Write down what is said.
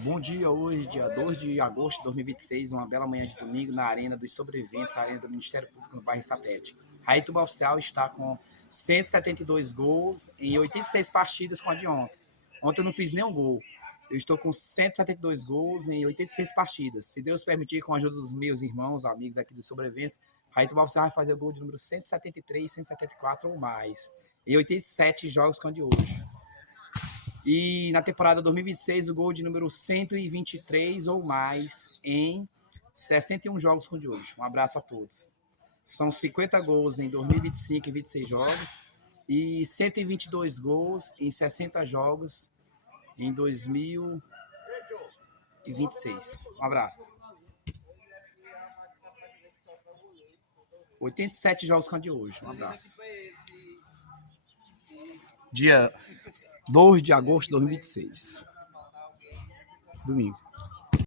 Bom dia, hoje, dia 2 de agosto de 2026, uma bela manhã de domingo na Arena dos Sobreviventes, a Arena do Ministério Público no bairro Satélite. A Ituba Oficial está com 172 gols em 86 partidas com a de ontem. Ontem eu não fiz nenhum gol. Eu estou com 172 gols em 86 partidas. Se Deus permitir, com a ajuda dos meus irmãos, amigos aqui dos Sobreviventes, a Ituba Oficial vai fazer o gol de número 173, 174 ou mais, em 87 jogos com a de hoje. E na temporada 2026, o gol de número 123 ou mais em 61 jogos com de hoje. Um abraço a todos. São 50 gols em 2025 e 26 jogos e 122 gols em 60 jogos em 2026. Um abraço. 87 jogos com a de hoje. Um abraço. Dia 2 de agosto de 2026. Domingo.